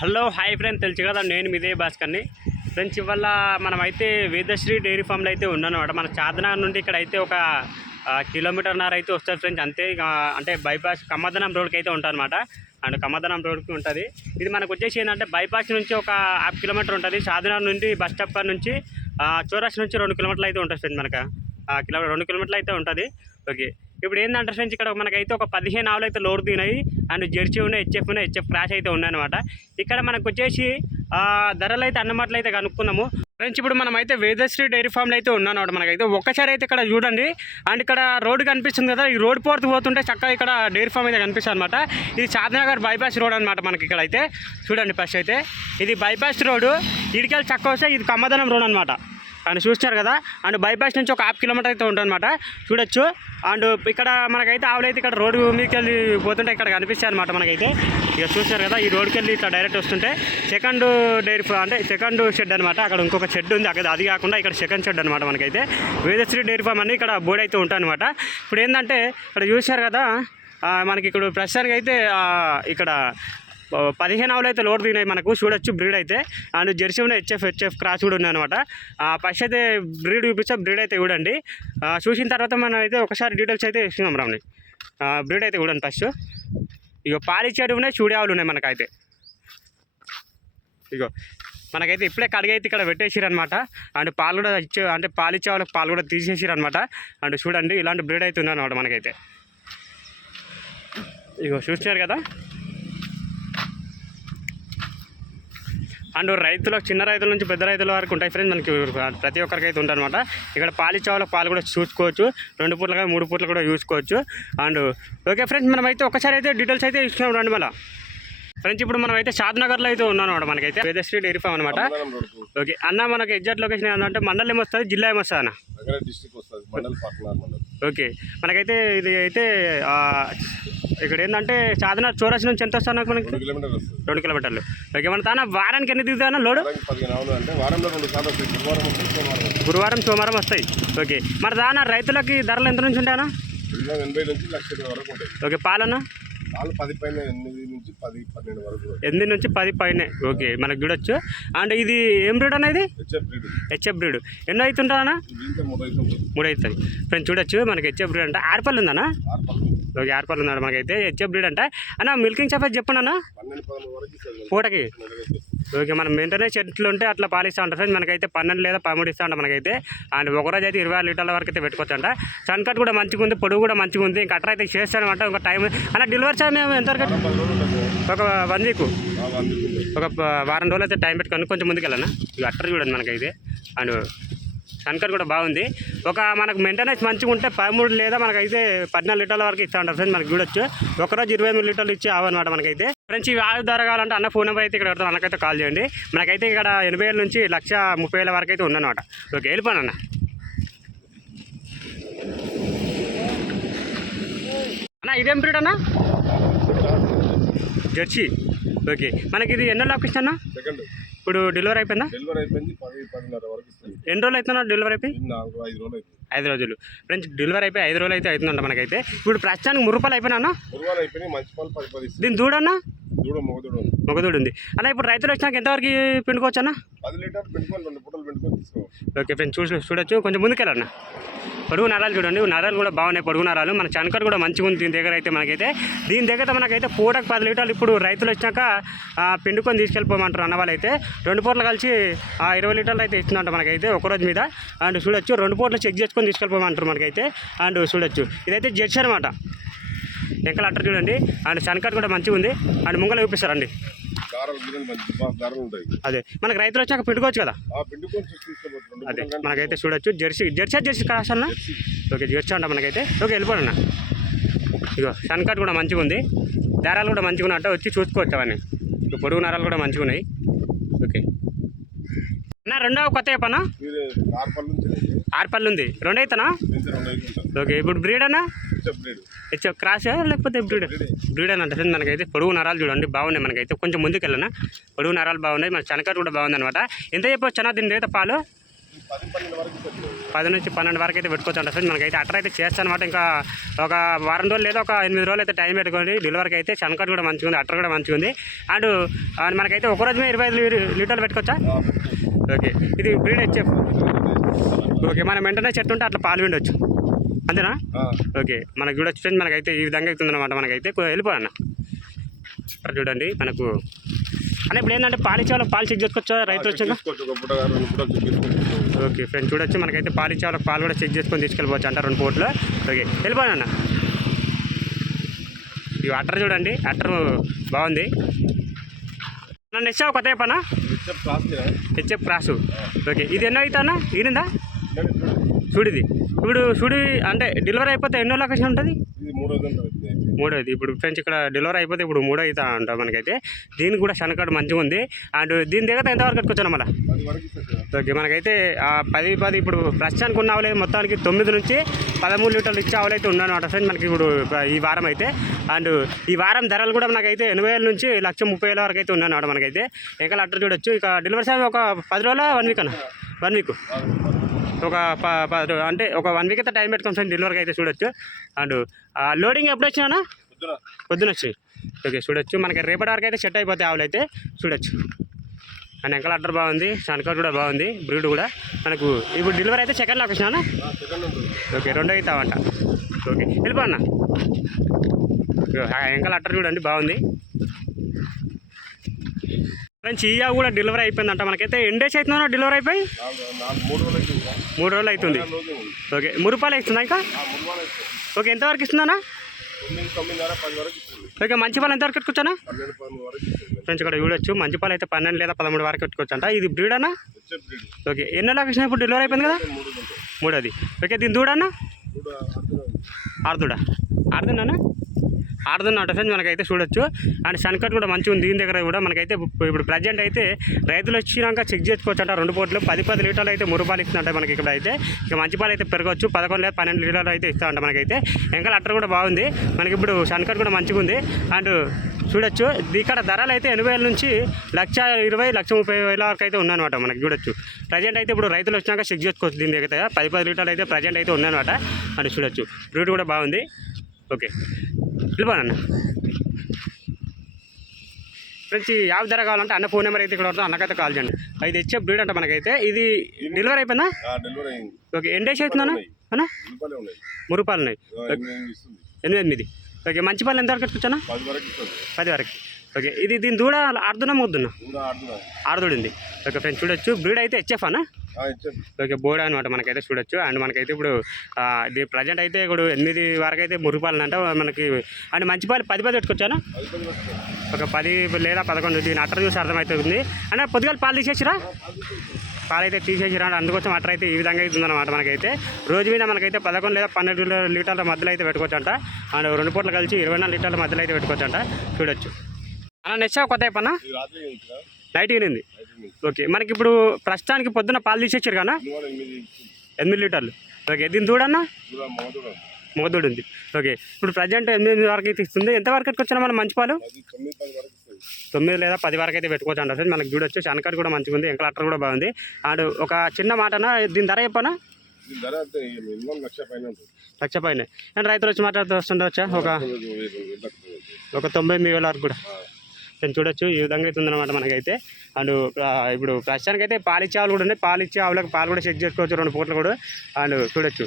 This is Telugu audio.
హలో హాయ్ ఫ్రెండ్ తెలుసు కదా నేను మీదే భాస్కర్ని. ఫ్రెండ్స్ ఇవాళ మనమైతే వేదశ్రీ డైరీ ఫామ్లో అయితే ఉన్నాను అనమాట మన చార్దనగర్ నుండి ఇక్కడ అయితే ఒక ఆ, కిలోమీటర్న్నర అయితే వస్తుంది ఫ్రెండ్స్ అంతే అంటే బైపాస్ కమ్మదనం రోడ్కి అయితే ఉంటుంది అనమాట అండ్ కమ్మదనం రోడ్కి ఉంటుంది. ఇది మనకు వచ్చేసి ఏంటంటే బైపాస్ నుంచి ఒక హాఫ్ కిలోమీటర్ ఉంటుంది. చార్దనగర్ నుండి బస్ స్టాప్ నుంచి చౌరాస్ నుంచి రెండు కిలోమీటర్లు అయితే ఉంటుంది ఫ్రెండ్స్ మనకు. కిలో కిలోమీటర్ రెండు కిలోమీటర్లు అయితే ఉంటుంది. ఓకే. ఇప్పుడు ఏంటంటే ఫ్రెండ్స్? ఇక్కడ మనకైతే ఒక పదిహేను ఆవులు అయితే లోడ్ దిగినాయి అండ్ జెర్సీ ఉన్నాయి హెచ్ఎఫ్ ఉన్నాయి హెచ్ఎఫ్ క్రాష్ అయితే ఉన్నాయన్నమాట ఇక్కడ మనకు వచ్చేసి ధరలు అయితే అన్నమాటలు అయితే కనుక్కున్నాము ఫ్రెండ్స్ ఇప్పుడు మనం అయితే వేదశ్రీ డైరీ ఫామ్లో అయితే ఉన్నాను అనమాట మనకైతే ఒక్కసారి అయితే ఇక్కడ చూడండి. అండ్ ఇక్కడ రోడ్డు కనిపిస్తుంది కదా ఈ రోడ్ పోర్తు పోతుంటే చక్కగా ఇక్కడ డైరీ ఫామ్ అయితే కనిపిస్తుంది అనమాట ఇది చార్నగర్ బైపాస్ రోడ్ అనమాట మనకి ఇక్కడ అయితే. చూడండి ఫస్ట్ అయితే. ఇది బైపాస్ రోడ్డు. ఇడికెళ్ళి చక్క వస్తే ఇది కమ్మదనం రోడ్ అనమాట అండ్ చూస్తున్నారు కదా. అండ్ బైపాస్ నుంచి ఒక హాఫ్ కిలోమీటర్ అయితే ఉంటుందన్నమాట. చూడొచ్చు. అండ్ ఇక్కడ మనకైతే ఆవులైతే ఇక్కడ రోడ్డు మీదకి వెళ్ళి పోతుంటే ఇక్కడ కనిపిస్తాయి అనమాట మనకైతే. ఇక చూస్తున్నారు కదా ఈ రోడ్కి వెళ్ళి ఇట్లా డైరెక్ట్ వస్తుంటే సెకండ్ డైరీ అంటే సెకండ్ షెడ్ అనమాట అక్కడ ఇంకొక షెడ్ ఉంది. అక్కడ అది కాకుండా ఇక్కడ సెకండ్ షెడ్ అనమాట మనకైతే. వేదశ్రీ డైరీ ఫామ్ అని ఇక్కడ బోర్డు అయితే ఉంటాయన్నమాట ఇప్పుడు ఏంటంటే ఇక్కడ చూశారు కదా మనకి ఇక్కడ ప్రస్తుతానికి అయితే ఇక్కడ పదిహేను ఆవులు అయితే లోడ్ దిగినాయి మనకు. చూడొచ్చు బ్రీడ్ అయితే. అండ్ జెర్సీ ఉన్న హెచ్ఎఫ్ హెచ్ఎఫ్ క్రాస్ కూడా ఉన్నాయి అనమాట ఫస్ట్ అయితే బ్రీడ్ చూపిస్తే బ్రీడ్ అయితే చూడండి. చూసిన తర్వాత మనం అయితే ఒకసారి డీటెయిల్స్ అయితే ఇస్తున్నాం రామ్ని. బ్రీడ్ అయితే చూడండి ఫస్ట్. ఇగో పాలిచ్చేటి ఉన్నాయి చూడే ఆవులు ఉన్నాయి మనకైతే. ఇగో మనకైతే ఇప్పుడే కడిగైతే ఇక్కడ పెట్టేసిరనమాట అండ్ పాలు కూడా ఇచ్చే అంటే పాలు ఇచ్చే వాళ్ళకి పాలు కూడా తీసేసిరనమాట అండ్ చూడండి ఇలాంటి బ్రీడ్ అయితే ఉందన్నమాట మనకైతే. ఇగో చూస్తున్నారు కదా? అండ్ రైతులకు చిన్న రైతుల నుంచి పెద్ద రైతుల వరకు ఉంటాయి ఫ్రెండ్స్. మనకి ప్రతి ఒక్కరికి అయితే ఉంటుంది అనమాట ఇక్కడ పాలిచ్చే వాళ్ళకి పాలు కూడా చూసుకోవచ్చు. రెండు పూటలు కానీ మూడు పూటలు కూడా చూసుకోవచ్చు. అండ్ ఓకే ఫ్రెండ్స్ మనం అయితే ఒకసారి అయితే డీటెయిల్స్ అయితే ఇస్తున్నాం రండి మళ్ళీ. ఫ్రెండ్స్ ఇప్పుడు మనం అయితే షాద్నగర్లో అయితే ఉన్నాం అనమాట మనకైతే వేదశ్రీ డైరీ ఫామ్ అనమాట ఓకే అన్న మనకి ఎగ్జాక్ట్ లొకేషన్ ఏంటంటే మండలం ఏమొస్తుంది జిల్లా ఏమొస్తుంది అన్న డిస్ట్రిక్ట్ వస్తుంది. ఓకే. మనకైతే ఇది అయితే ఇక్కడ ఏంటంటే సాధన చౌరస్ నుంచి ఎంత వస్తుంది మనకి? రెండు కిలోమీటర్లు ఓకే మన తాన వారానికి ఎన్ని దిగుతానా లోడు? గురువారం సోమవారం వస్తుంది గురువారం సోమవారం వస్తాయి. ఓకే. మరి దానా రైతులకి ధరలు ఎంత నుంచి ఉంటాయనా ఉంటాయి. ఓకే పాలన వాళ్ళు పది పైన ఎనిమిది నుంచి పది పన్నెండు వరకు ఎనిమిది నుంచి పది పైన. ఓకే మనకు చూడొచ్చు. అండ్ ఇది ఏం బ్రీడ్ అనేది హెచ్ఎఫ్ బ్రీడ్ హెచ్ఎఫ్ బ్రీడ్ ఎన్నో అవుతుంటుందన్నా మూడు అవుతుంది ఫ్రెండ్స్ చూడొచ్చు. మనకి హెచ్ఎఫ్ బ్రీడ్ అంటే ఆరుపల్లి ఉందన్నా? ఓకే ఆరుపల్లి ఉన్నాడు మనకైతే. హెచ్ఎఫ్ బ్రీడ్ అంటే అన్న మిల్కింగ్ సఫేజ్ చెప్పండి అన్న. పూటకి? ఓకే మనం వెంటనే చెట్లు ఉంటే అట్లా పాలిస్తూ ఉంటాం. సార్ మనకైతే పన్నెండు లేదా పదమూడు ఇస్తూ ఉంటాం మనకైతే. అండ్ ఒకరోజు అయితే ఇరవై లీటర్ల వరకు అయితే పెట్టుకోవచ్చు అంట. సన్ కట్ కూడా మంచిగా ఉంది పొడుగు కూడా మంచిగా ఉంది. ఇంకా అట్లా అయితే చేస్తానమాట. ఒక టైం అన్న డెలివరీ సార్ మేము ఎంతవరకు ఒక వన్ వీక్ ఒక వారం రోజులు అయితే టైం పెట్టుకొని కొంచెం ముందుకెళ్ళనా ఇక అట్టర్ చూడండి మనకైతే. అండ్ సన్కర్ కూడా బాగుంది. ఒక మనకు మెయింటెనెన్స్ మంచిగా ఉంటే పదమూడు లేదా మనకైతే పద్నాలుగు లీటర్ల వరకు ఇస్తా ఉంటారు ఫ్రెండ్స్ మనకి చూడొచ్చు. ఒకరోజు ఇరవై ఎనిమిది లీటర్లు ఇచ్చి ఆవన్నమాట మనకైతే. ఫ్రెండ్స్ ఇవి ఆవు ధర కావాలంటే అన్న ఫోన్ నెంబర్ అయితే ఇక్కడ పెడతాను. అన్నకైతే కాల్ చేయండి. మనకైతే ఇక్కడ ఎనభై వేల నుంచి లక్ష ముప్పై వేల వరకు అయితే ఉందన్నమాట. ఓకే వెళ్ళిపోను అన్న అన్న ఇదేం బ్రీడ్ అన్న? జెర్సీ. ఓకే మనకి ఇది ఎన్నో లాక్ అన్న? సెకండ్. ఇప్పుడు డెలివరీ అయిపోయిందా? డెలివరీ అయిపోయింది పది పదిన్నర వరకు ఇస్తుంది. ఎన్ని రోజులు అవుతున్నా డెలివరీ అయిపోయి? నాలుగు ఐదు రోజులు అవుతుంది ఐదు రోజులు. ఫ్రెండ్స్ డెలివరీ అయిపోయి ఐదు రోజులు అయితే అవుతుందంట మనకైతే. ఇప్పుడు ప్రస్తుతానికి మూడు రూపాయలు అయిపోయినా గురువారం అయిపోయినాయి మంచి పాలు పది పది ఇస్తుంది. దీని దూడన్నా? దూడ మొగదూడ ఉంది మొగదూడు ఉంది. అన్న ఇప్పుడు రైతులు వచ్చినాక ఎంతవరకు పిండుకోవచ్చు అన్న పది లీటర్ రెండు పూటలు ఓకే ఫ్రెండ్స్ చూసి చూడొచ్చు. కొంచెం ముందుకెళ్ళన్న పొడుగు నరాలు చూడండి. నరాలు కూడా బాగున్నాయి పొడుగు నరాలు. మన చనకర్ కూడా మంచిగా ఉంది దీని దగ్గర అయితే మనకైతే. దీని దగ్గర మనకైతే పూటకు పది లీటర్లు ఇప్పుడు రైతులు వచ్చినాక ఆ, పిండుకొని తీసుకెళ్ళిపోమంటారు అన్న వాళ్ళైతే రెండు పూటలు కలిసి ఆ, ఇరవై లీటర్లు అయితే ఇస్తుందంట మనకైతే ఒక రోజు మీద. అండ్ చూడొచ్చు రెండు పూటలు చెక్ చేసుకొని తీసుకెళ్ళిపోమంటారు మనకైతే. అండ్ చూడొచ్చు. ఇదైతే జెర్సీ అనమాట వెంకల అట్టర్ చూడండి. అండ్ చనకర్ కూడా మంచిగా ఉంది. అండ్ ముంగల చూపిస్తారండి. అదే. మనకి రైతులు వచ్చాక పిండుకోవచ్చు కదా? అదే మనకైతే చూడొచ్చు. జెర్సీ జెర్సీ జెర్సీ కాస్ట్ అన్న? ఓకే జెర్సీ అంట మనకైతే. ఓకే వెళ్ళిపోండి అన్న. ఇగో సన్ కట్ కూడా మంచిగా ఉంది. దారాలు కూడా మంచిగా ఉన్నట్టు వచ్చి చూసుకోవచ్చు అవన్నీ. పొడుగు నరాలు కూడా మంచిగా ఉన్నాయి. ఓకే. అన్న రెండవ కొత్త రండి. ఆరుపల్లి ఉంది. రెండు అవుతానా ఓకే ఇప్పుడు బ్రీడ్ అన్నా? హెచ్ఎఫ్ క్రాస్ లేకపోతే బ్రీడ్? బ్రీడ్. అని అంటే మనకైతే పొడుగు నరాలు చూడండి బాగున్నాయి మనకైతే. కొంచెం ముందుకు వెళ్ళనా పొడుగు నరాలు బాగున్నాయి మన చనకర్ కూడా బాగుంది అనమాట ఎంత చెప్పొచ్చు అన్న దీని రేత పాలు? పది నుంచి పన్నెండు వరకు అయితే పెట్టుకోవచ్చు అంట ఫ్రెండ్స్ మనకైతే అట్టర్ అయితే చేస్తాను అనమాట ఇంకా ఒక వారం రోజులు లేదా ఒక ఎనిమిది రోజులు అయితే టైం పెట్టుకోండి. డెలివరీకి అయితే శనకట్ కూడా మంచిగా ఉంది అట్టర్ కూడా మంచిగా ఉంది అండ్ మనకైతే ఒక రోజు మీద ఇరవై ఐదు లీటర్లు పెట్టుకోవచ్చా? ఓకే. ఇది బ్రీడ్ హెచ్ఎఫ్. ఓకే మనం వెంటనే చెట్టు ఉంటే అట్లా పాలు విండొచ్చు అంతేనా? ఓకే మనకు చూడొచ్చు ఫ్రెండ్స్ మనకైతే ఈ విధంగా అవుతుంది అనమాట మనకైతే. వెళ్ళిపోయన్న ఇక్కడ చూడండి మనకు అంటే ఇప్పుడు ఏంటంటే పాలు ఇచ్చే వాళ్ళకి పాలు చెక్ చేసుకోవచ్చా? రైతు వచ్చాక ఓకే ఫ్రెండ్స్ చూడొచ్చు. మనకైతే పాలు ఇచ్చే వాళ్ళకి పాలు కూడా చెక్ చేసుకొని తీసుకెళ్ళిపోవచ్చు అంట రెండు పూట్లు. ఓకే వెళ్ళిపోయాను అన్న. ఈ అట్టర్ చూడండి అట్టర్ బాగుంది. నన్ను ఇచ్చావు కొత్త పనా హెచ్ఎఫ్ కాస్ట్ క్రాసు. ఓకే ఇది ఎన్నో అవుతానా ఈనిందా? చూడిది. ఇప్పుడు చూడి అంటే డెలివరీ అయిపోతే ఎన్నో లొకేషన్ ఉంటుంది? మూడోది. ఇప్పుడు ఫ్రెండ్స్ ఇక్కడ డెలివరీ అయిపోతే ఇప్పుడు మూడో అవుతా అంట మనకైతే. దీనికి కూడా శనకాడు మంచిగా ఉంది అండ్ దీని దగ్గర ఎంతవరకు కట్టుకొచ్చాను మళ్ళీ? ఓకే మనకైతే ఆ పది పది ఇప్పుడు ప్రస్తుతానికి ఉన్న ఆవులే మొత్తానికి తొమ్మిది నుంచి పదమూడు లీటర్లు ఇచ్చే ఆవులు అయితే ఉన్నాయన్నమాట ఫ్రెండ్ మనకి ఇప్పుడు ఈ వారం అయితే. అండ్ ఈ వారం ధరలు కూడా మనకైతే ఎనభై వేల నుంచి లక్ష ముప్పై వేల వరకు అయితే ఉన్నాయన్నమాట మనకైతే. ఇంకా అట్టర్ చూడొచ్చు. ఇక డెలివరీ సమయం ఒక పది రోజుల వన్ వీక్ అన్న. వన్ వీక్ ఒక అంటే ఒక వన్ వీక్ అయితే టైం పెట్టుకోండి ఫ్రెండ్ డెలివరీకి అయితే చూడొచ్చు. అండ్ లోడింగ్ ఎప్పుడు వచ్చినా పొద్దున. వచ్చి ఓకే చూడొచ్చు. మనకి రేపటి వరకు అయితే సెట్ అయిపోతాయి ఆవులు అయితే చూడొచ్చు. అండ్ ఎంకల్ అడ్డర్ బాగుంది సన్కర్ కూడా బాగుంది బ్రీడ్ కూడా. మనకు ఇప్పుడు డెలివరీ అయితే సెకండ్ లొకేషన్ ఓకే రెండో అవుతావంట ఓకే వెళ్ళిపో అన్న. ఎంకల్ అట్టర్ చూడండి బాగుంది. ఫ్రెండ్స్ ఈ కూడా డెలివరీ అయిపోయిందంట. మనకైతే ఎన్ని డేస్ అవుతుందో డెలివరీ అయిపోయి? మూడు రోజులు అవుతుంది. ఓకే మురుపాలు ఇస్తుందా ఇంకా? ఓకే ఎంతవరకు ఇస్తుందన్నా? ఓకే మంచి పాలు ఎంతవరకు ఇస్తుంది ఫ్రెండ్స్ ఇక్కడ చూడొచ్చు మంచి పాలు అయితే పన్నెండు లేదా పదమూడు వరకు కట్టుకోవచ్చు అంట ఇది బ్రీడ్ అన్నా? ఓకే. ఎన్నో లొకేషన్ ఇప్పుడు డెలివరీ అయిపోయింది కదా? మూడోది. ఓకే దీని దూడన్నా కూడా అర్థం ఆరుదుడా ఆరుదున్నానా ఫ్రెండ్స్ మనకైతే చూడొచ్చు. అండ్ సన్కట్ కూడా మంచిగా ఉంది దీని దగ్గర కూడా మనకైతే ఇప్పుడు ప్రజెంట్ అయితే రైతులు వచ్చినాక చెక్ చేసుకోవచ్చు అంట. రెండు పూటలు పది పది లీటర్లు అయితే మూడు పాలు ఇస్తుందంట మనకి ఇక్కడ అయితే. ఇక మంచి పాలు అయితే పెరగవచ్చు పదకొండు లేదా పన్నెండు లీటర్లు అయితే ఇస్తామంట మనకైతే. ఇంకా లెటర్ కూడా బాగుంది. మనకి ఇప్పుడు సన్కట్ కూడా మంచిగా ఉంది. అండ్ చూడొచ్చు. ఇక్కడ ధరలు అయితే ఎనభై వేల నుంచి లక్ష ఇరవై లక్ష ముప్పై వేల వరకు అయితే ఉన్నాయన్నమాట మనకి చూడొచ్చు. ప్రజెంట్ అయితే ఇప్పుడు రైతులు వచ్చినాక చెక్ చేసుకోవచ్చు దీని దగ్గర. పది పది లీటర్లు అయితే ప్రజెంట్ అయితే ఉన్నాయన్నమాట. అని చూడొచ్చు. రూట్ కూడా బాగుంది. ఓకే. వెళ్ళిపోనన్న ఫ్రెండ్స్ ఈ యాప్ ధర కావాలంటే అన్న ఫోన్ నెంబర్ అయితే ఇక్కడ ఉంటుంది అన్నకైతే కాల్ చేయండి. ఇది ఇచ్చే బ్రీడ్ అంట మనకైతే. ఇది డెలివరీ అయిపోయిందా? ఓకే ఎన్ని డేస్ అవుతుందన్నా అన్న? రూపాయలే ఉన్నాయి. ఎనిమిది ఓకే మంచి పాలు పది వరకు ఇస్తుంది పది వరకు. ఓకే ఇది దీని దూడ ఆడుతున్నా ముద్దున్నా ఆడదోడింది ఓకే ఫ్రెండ్స్ చూడొచ్చు. బ్రీడ్ అయితే హెచ్ఎఫ్ అన్న ఓకే బోర్డ్ అనమాట మనకైతే చూడొచ్చు. అండ్ మనకైతే ఇప్పుడు ఇది ప్రజెంట్ అయితే ఇప్పుడు ఎనిమిది వరకు అయితే మురుపాలు అంట మనకి అండ్ మంచి పాలు పది పది పెట్టుకోవచ్చానా ఒక పది లేదా పదకొండు దీని అట్టర్ చూసి అర్థమవుతుంది. అంటే పొద్దుగాల పాలు తీసేసిరా? పాలు అయితే తీసేసిరా? అందుకోసం అట్టర్ అయితే ఈ విధంగా అవుతుంది అనమాట మనకైతే. రోజు మీద మనకైతే పదకొండు లేదా పన్నెండు లీటర్ల మధ్యలో అయితే పెట్టుకోవచ్చు అంట అండ్ రెండు పూటలు కలిసి ఇరవై నాలుగు లీటర్ల మధ్యలో అయితే పెట్టుకోవచ్చు అంట చూడొచ్చు. అన్న నెచ్చా కొత్త ఉంటుందా నైట్ ఈనింది ఓకే మనకి ఇప్పుడు ప్రస్తుతానికి పొద్దున పాలు తీసేసారు కదా ఎనిమిది లీటర్లు. ఓకే దీని మోదుడు మొగదూడు ఉంది. ఓకే ఇప్పుడు ప్రజెంట్ ఎనిమిది వరకు అయితే ఇస్తుంది. ఎంత వరకు వచ్చినా మనం మంచి పాలు? తొమ్మిది లేదా పది వరకు అయితే పెట్టుకోవచ్చు అంటారు ఫ్రెండ్స్ మనకి చూడొచ్చు శనకట్ కూడా మంచిగా ఉంది ఇంకా అట్టర్ కూడా బాగుంది. అండ్ ఒక చిన్న మాటనా దీని ధర చెప్పనా లక్ష పైన అండ్ రైతులు వచ్చి మాట్లాడుతూ వస్తుండొచ్చా? ఒక. ఒక తొంభై ఎనిమిది వేల వరకు కూడా. ఆ, చూడొచ్చు. ఈ విధంగా అయితే ఉందన్నమాట మనకైతే. అండ్ ఇప్పుడు ప్రస్తుతానికి అయితే పాలిచ్చే ఆవులు కూడా ఉన్నాయి. పాలిచ్చే ఆవులకు పాలు కూడా చెక్ చేసుకోవచ్చు. రెండు పూటలు కూడా. అండ్ చూడొచ్చు.